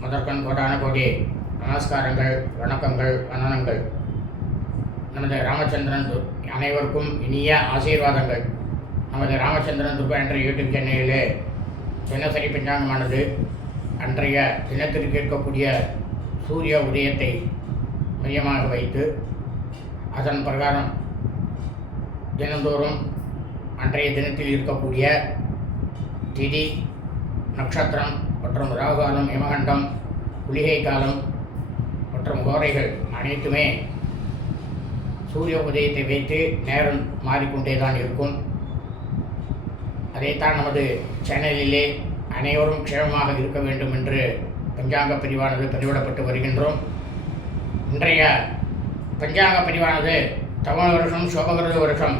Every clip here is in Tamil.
முதற்கண் கோடான கோடி நமஸ்காரங்கள் வணக்கங்கள் வணனங்கள் நமது ராமச்சந்திரன் அனைவருக்கும் இனிய ஆசீர்வாதங்கள். நமது ராமச்சந்திரன் துர்கா என்ற யூடியூப் சேனலிலே தினசரி பஞ்சாங்கமானது அன்றைய தினத்திற்கு இருக்கக்கூடிய சூரிய உதயத்தை மையமாக வைத்து அதன் பிரகாரம் தினந்தோறும் அன்றைய தினத்தில் இருக்கக்கூடிய திதி நட்சத்திரம் மற்றும் ராகுகாலம் யமகண்டம் குளிகை காலம் மற்றும் கோரைகள் அனைத்துமே சூரிய உதயத்தை வைத்து நேரம் மாறிக்கொண்டே தான் இருக்கும். அதைத்தான் நமது சேனலிலே அனைவரும் க்ஷேமமாக இருக்க வேண்டும் என்று பஞ்சாங்க பிரிவானது பதிவிடப்பட்டு வருகின்றோம். இன்றைய பஞ்சாங்க பிரிவானது தமிழ் வருஷம் சோபகிருத வருஷம்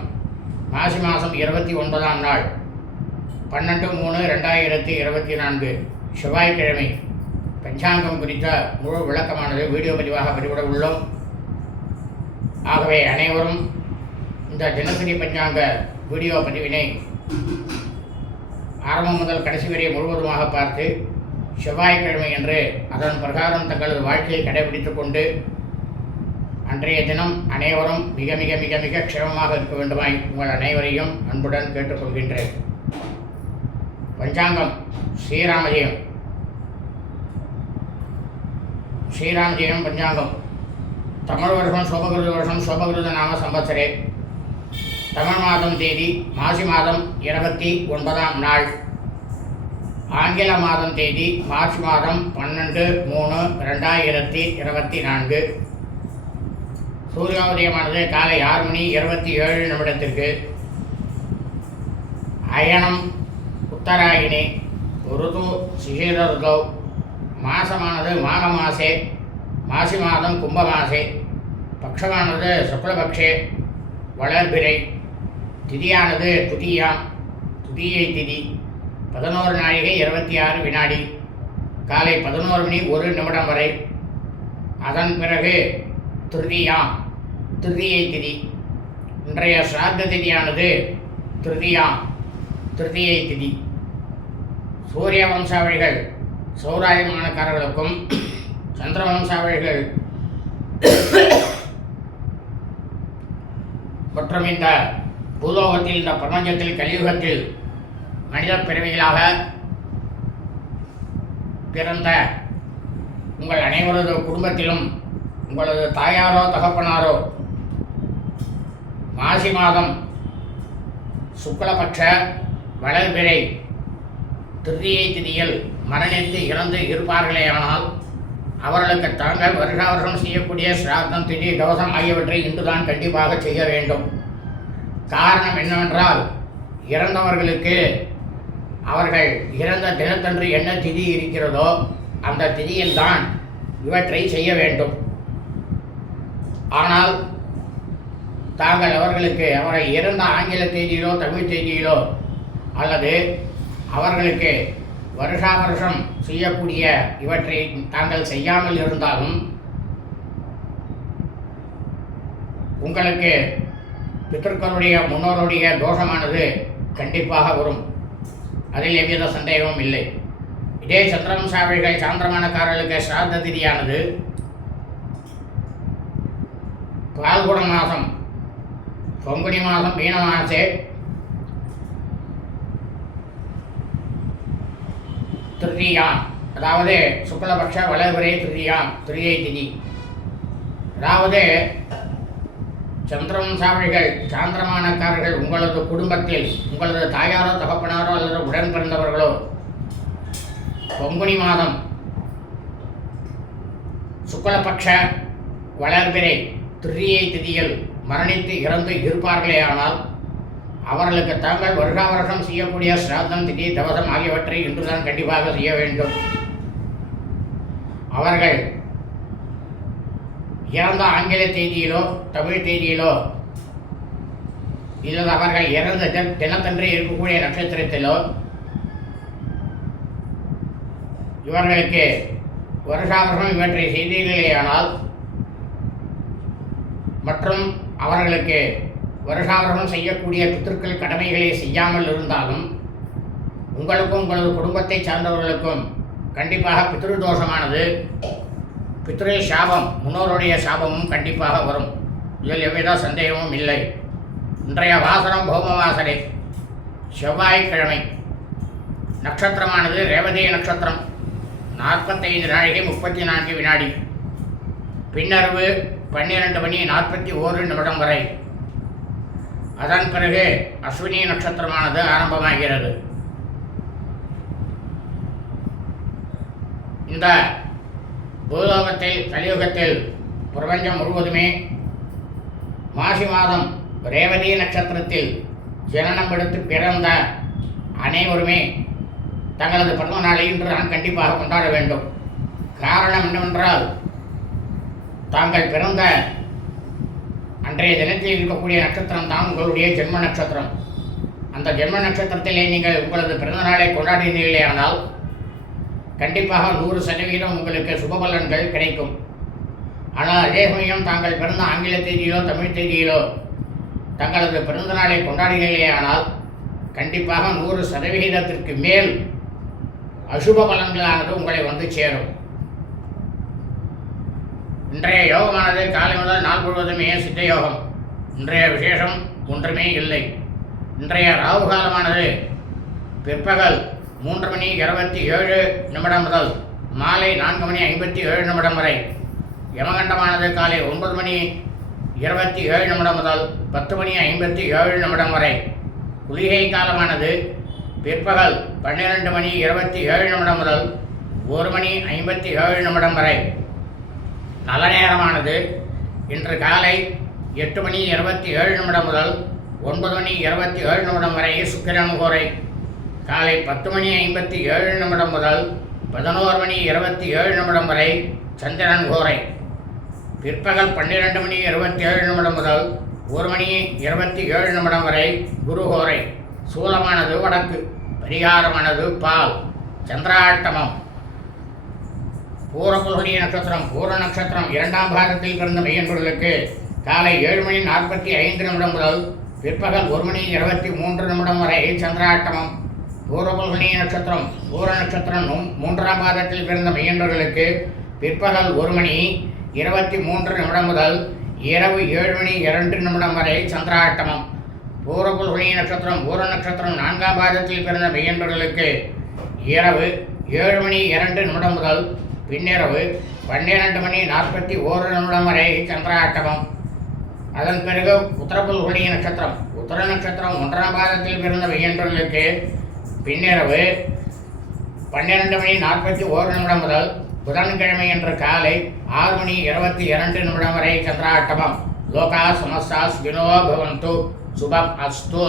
மாசி மாதம் இருபத்தி ஒன்பதாம் நாள் பன்னெண்டு மூணு ரெண்டாயிரத்தி இருபத்தி நான்கு. செவ்வாய்க்கிழமை பஞ்சாங்கம் குறித்த முழு விளக்கமானது வீடியோ பதிவாக பதிவிட உள்ளோம். ஆகவே அனைவரும் இந்த தினசரி பஞ்சாங்க வீடியோ பதிவினை ஆரம்பம் முதல் கடைசி வரை முழுவதுமாக பார்த்து செவ்வாய்க்கிழமை என்று அதன் பிரகாரம் தங்களது வாழ்க்கையை கடைபிடித்து கொண்டு அன்றைய தினம் அனைவரும் மிக மிக மிக மிக க்ஷமமாக இருக்க வேண்டுமாய் உங்கள் அனைவரையும் அன்புடன் கேட்டுக்கொள்கின்றேன். பஞ்சாங்கம் ஸ்ரீராமஜெயம். ஸ்ரீராமஜெயம் பஞ்சாங்கம். தமிழ் வருஷம் சோபகிருத வருஷம் சோபகிருத நாம சம்பத்சரே. தமிழ் மாதம் தேதி மாசி மாதம் இருபத்தி ஒன்பதாம் நாள். ஆங்கில மாதம் தேதி மார்ச் மாதம் பன்னெண்டு மூணு ரெண்டாயிரத்தி இருபத்தி நான்கு. சூரியோதயமானது காலை ஆறு மணி இருபத்தி ஏழு நிமிடத்திற்கு. அயனம் உத்தராயணி ருது சிசிர மாசமானது மாக மாசே மாசி மாதம் கும்ப மாசே பக்ஷமானது சுக்லபக்ஷே வளர்பிறை திதியானது துதியாம் துதியை திதி பதினோரு நாழிகை இருபத்தி ஆறு வினாடி காலை பதினோரு மணி ஒரு நிமிடம் வரை அதன் பிறகு திருதியாம் திருதியை திதி. இன்றைய சிராத்த திதியானது திருதியாம் திருதியை திதி. சூரிய வம்சாவளிகள் சௌராயமானக்காரர்களுக்கும் சந்திரவம்சாவழிகள் மற்றும் இந்த பூலோகத்தில் இந்த பிரபஞ்சத்தில் கலியுகத்தில் மனித பிறவிகளாக பிறந்த உங்கள் அனைவரது குடும்பத்திலும் உங்களது தாயாரோ தகப்பனாரோ மாசி மாதம் சுக்லபட்ச வளர்பிறை திருதியை திதியில் மரணித்து இறந்து இருப்பார்களேயானால் அவர்களுக்கு தாங்கள் வருஷா வருஷம் செய்யக்கூடிய சிராத்தம் திதி தோஷம் ஆகியவற்றை இன்றுதான் கண்டிப்பாக செய்ய வேண்டும். காரணம் என்னவென்றால் இறந்தவர்களுக்கு அவர்கள் இறந்த தினத்தன்று என்ன திதி இருக்கிறதோ அந்த திதியில்தான் இவற்றை செய்ய வேண்டும். ஆனால் தாங்கள் அவர்களுக்கு அவரை இறந்த ஆங்கில தேதியிலோ தமிழ் தேதியிலோ அல்லது அவர்களுக்கு வருஷா வருஷம் செய்யக்கூடிய இவற்றை தாங்கள் செய்யாமல் இருந்தாலும் உங்களுக்கு பித்தர்களுடைய முன்னோருடைய தோஷமானது கண்டிப்பாக வரும். அதில் எவ்வித சந்தேகமும் இல்லை. இதே சந்திரவம்சாவிகள் சாந்திரமானக்காரர்களுக்கு சிராத்த திதியானது பால்குட மாதம் பங்குனி மாதம் மீன மாதே திருதியாம் அதாவது சுக்லபக்ஷ வளர்பிறை திருதியாம் திருதியை திதி. அதாவது சந்திரவம்சாவளிகள் சாந்திரமானக்காரர்கள் உங்களது குடும்பத்தில் உங்களது தாயாரோ தகப்பனாரோ அல்லது உடன் பிறந்தவர்களோ பங்குனி மாதம் சுக்லபக்ஷ வளர்பிறை திருதியை திதியில் மரணித்து இறந்து இருப்பார்களேயானால் அவர்களுக்கு தாங்கள் வருஷா வருஷம் செய்யக்கூடிய சிராதம் திதி தவசம் ஆகியவற்றை இன்றுதான் கண்டிப்பாக செய்ய வேண்டும். அவர்கள் இறந்த ஆங்கில தேதியிலோ தமிழ் தேதியிலோ இல்லது அவர்கள் இறந்த தினத்தன்று இருக்கக்கூடிய நட்சத்திரத்திலோ இவர்களுக்கு வருஷாவருஷம் இவற்றை செய்தீர்களேயானால் மற்றும் அவர்களுக்கு வருஷாவருஷம் செய்யக்கூடிய பித்திருக்கள் கடமைகளை செய்யாமல் இருந்தாலும் உங்களுக்கும் உங்களது குடும்பத்தை சார்ந்தவர்களுக்கும் கண்டிப்பாக பித்ரு தோஷமானது பித்ரு சாபம் முன்னோருடைய சாபமும் கண்டிப்பாக வரும். இதில் எவ்வித சந்தேகமும் இல்லை. இன்றைய வாசனம் பௌம வாசனை செவ்வாய்க்கிழமை. நட்சத்திரமானது ரேவதி நட்சத்திரம். நாற்பத்தைந்து நாழிகை முப்பத்தி நான்கு வினாடி. பின்னர்வு பன்னிரண்டு மணி நாற்பத்தி ஓரு நிமிடம் வரை. அதன் பிறகு அஸ்வினி நட்சத்திரமானது ஆரம்பமாகிறது. இந்த பூலோகத்தில் கலியுகத்தில் பிரபஞ்சம் முழுவதுமே மாசி மாதம் ரேவதி நட்சத்திரத்தில் ஜனனம் எடுத்து பிறந்த அனைவருமே தங்களது பிறந்த நாளை இன்று நான் கண்டிப்பாக கொண்டாட வேண்டும். காரணம் என்னவென்றால் தாங்கள் பிறந்த அன்றைய தினத்தில் இருக்கக்கூடிய நட்சத்திரம் தான் உங்களுடைய ஜென்ம நட்சத்திரம். அந்த ஜென்ம நட்சத்திரத்திலே நீங்கள் உங்களது பிறந்தநாளை கொண்டாடினீர்களே ஆனால் கண்டிப்பாக நூறு சதவீதம் உங்களுக்கு சுபபலன்கள் கிடைக்கும். ஆனால் அதே சமயம் தாங்கள் பிறந்த ஆங்கில தேதியிலோ தமிழ் தேதியிலோ தங்களது பிறந்தநாளை கொண்டாடினீர்களே ஆனால் கண்டிப்பாக நூறு சதவிகிதத்திற்கு மேல் அசுப பலன்களானது உங்களை வந்து சேரும். இன்றைய யோகமானது காலை முதல் நாள் முழுவதுமே சித்த யோகம்? இன்றைய விசேஷம் ஒன்றுமே இல்லை. இன்றைய ராகு காலமானது பிற்பகல் மூன்று மணி இருபத்தி ஏழு நிமிடம் முதல் மாலை நான்கு மணி ஐம்பத்தி ஏழு நிமிடம் வரை. யமகண்டமானது காலை ஒன்பது மணி இருபத்தி ஏழு நிமிடம் முதல் பத்து மணி ஐம்பத்தி ஏழு நிமிடம் வரை. குளிகை காலமானது பிற்பகல் பன்னிரெண்டு மணி இருபத்தி ஏழு நிமிடம் முதல் ஒரு மணி ஐம்பத்தி ஏழு நிமிடம் வரை. நல்ல நேரமானது இன்று காலை எட்டு மணி இருபத்தி ஏழு நிமிடம் முதல் ஒன்பது மணி இருபத்தி ஏழு நிமிடம் வரை சுக்கிரன் கோரை. காலை பத்து மணி ஐம்பத்தி ஏழு நிமிடம் முதல் பதினோரு மணி இருபத்தி ஏழு நிமிடம் வரை சந்திரன் கோரை. பிற்பகல் பன்னிரெண்டு மணி இருபத்தி ஏழு நிமிடம் முதல் ஒரு மணி இருபத்தி ஏழு நிமிடம் வரை குரு கோரை. சூலமானது வடக்கு பரிகாரமானது பால். சந்திராட்டமம். பூரபுல்கடி நட்சத்திரம் பூர நட்சத்திரம் இரண்டாம் பாகத்தில் பிறந்த மையன்பர்களுக்கு காலை ஏழு மணி நாற்பத்தி ஐந்து நிமிடம் முதல் பிற்பகல் ஒரு மணி இருபத்தி மூன்று நிமிடம் வரை சந்திராட்டமம். பூரபுல்கணி நட்சத்திரம் பூர நட்சத்திரம் மூன்றாம் பாதத்தில் பிறந்த மையன்பர்களுக்கு பிற்பகல் ஒரு மணி இருபத்தி மூன்று நிமிடம் முதல் இரவு ஏழு மணி இரண்டு நிமிடம் வரை சந்திராட்டமம். பூரபுல்கணி நட்சத்திரம் பூர நட்சத்திரம் நான்காம் பாதத்தில் பிறந்த மையன்பர்களுக்கு இரவு ஏழு மணி இரண்டு நிமிடம் முதல் பின்னிரவு பன்னிரண்டு மணி நாற்பத்தி ஓரு நிமிடம் வரை சந்திராட்டமம். அதன் பிறகு உத்தரபுல்குடி நட்சத்திரம். உத்தர நட்சத்திரம் ஒன்றாம் பாதத்தில் பிறந்த வெய்யன்றர்களுக்கு பின்னிரவு பன்னிரண்டு மணி நாற்பத்தி ஓரு நிமிடம் முதல் புதன்கிழமை என்ற காலை ஆறு மணி இருபத்தி இரண்டு நிமிடம் வரை சந்திராட்டமம். லோகா சமஸ்தாஸ் வினோ பவந்து. சுபம் அஸ்து.